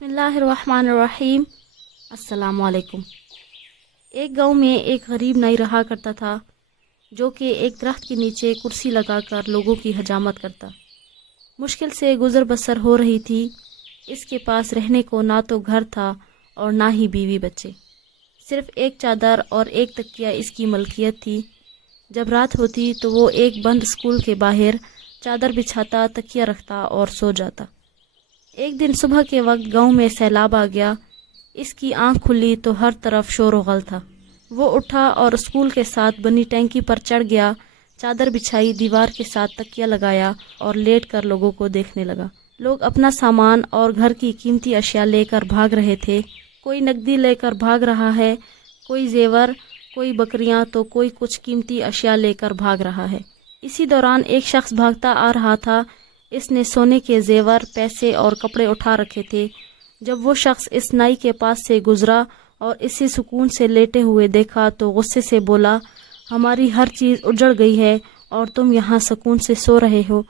بسم اللہ الرحمن الرحیم۔ السلام علیکم۔ ایک گاؤں میں ایک غریب نائی رہا کرتا تھا جو کہ ایک درخت کے نیچے کرسی لگا کر لوگوں کی حجامت کرتا۔ مشکل سے گزر بسر ہو رہی تھی۔ اس کے پاس رہنے کو نہ تو گھر تھا اور نہ ہی بیوی بچے، صرف ایک چادر اور ایک تکیہ اس کی ملکیت تھی۔ جب رات ہوتی تو وہ ایک بند اسکول کے باہر چادر بچھاتا، تکیہ رکھتا اور سو جاتا۔ ایک دن صبح کے وقت گاؤں میں سیلاب آ گیا۔ اس کی آنکھ کھلی تو ہر طرف شور و غل تھا۔ وہ اٹھا اور اسکول کے ساتھ بنی ٹینکی پر چڑھ گیا، چادر بچھائی، دیوار کے ساتھ تکیہ لگایا اور لیٹ کر لوگوں کو دیکھنے لگا۔ لوگ اپنا سامان اور گھر کی قیمتی اشیاء لے کر بھاگ رہے تھے۔ کوئی نقدی لے کر بھاگ رہا ہے، کوئی زیور، کوئی بکریاں تو کوئی کچھ قیمتی اشیاء لے کر بھاگ رہا ہے۔ اسی دوران ایک شخص بھاگتا آ رہا تھا۔ اس نے سونے کے زیور، پیسے اور کپڑے اٹھا رکھے تھے۔ جب وہ شخص اس نائی کے پاس سے گزرا اور اسے سکون سے لیٹے ہوئے دیکھا تو غصے سے بولا، ہماری ہر چیز اجڑ گئی ہے اور تم یہاں سکون سے سو رہے ہو۔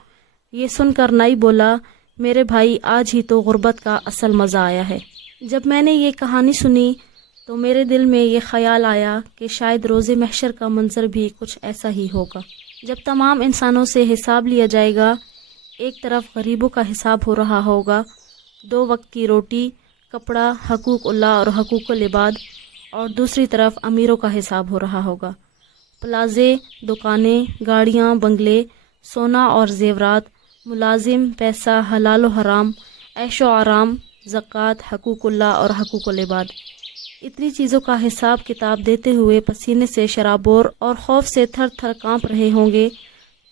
یہ سن کر نائی بولا، میرے بھائی، آج ہی تو غربت کا اصل مزہ آیا ہے۔ جب میں نے یہ کہانی سنی تو میرے دل میں یہ خیال آیا کہ شاید روز محشر کا منظر بھی کچھ ایسا ہی ہوگا، جب تمام انسانوں سے حساب لیا جائے گا۔ ایک طرف غریبوں کا حساب ہو رہا ہوگا، 2 وقت کی روٹی، کپڑا، حقوق اللہ اور حقوق العباد، اور دوسری طرف امیروں کا حساب ہو رہا ہوگا، پلازے، دکانیں، گاڑیاں، بنگلے، سونا اور زیورات، ملازم، پیسہ، حلال و حرام، عیش و آرام، زکوٰۃ، حقوق اللہ اور حقوق العباد۔ اتنی چیزوں کا حساب کتاب دیتے ہوئے پسینے سے شرابور اور خوف سے تھر تھر کانپ رہے ہوں گے،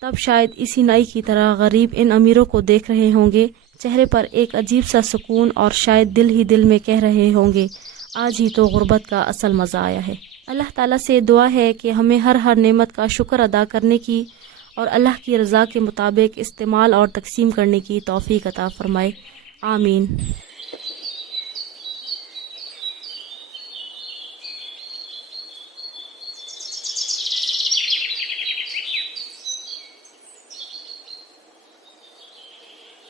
تب شاید اسی نائی کی طرح غریب ان امیروں کو دیکھ رہے ہوں گے، چہرے پر ایک عجیب سا سکون، اور شاید دل ہی دل میں کہہ رہے ہوں گے، آج ہی تو غربت کا اصل مزہ آیا ہے۔ اللہ تعالیٰ سے دعا ہے کہ ہمیں ہر نعمت کا شکر ادا کرنے کی اور اللہ کی رضا کے مطابق استعمال اور تقسیم کرنے کی توفیق عطا فرمائے، آمین۔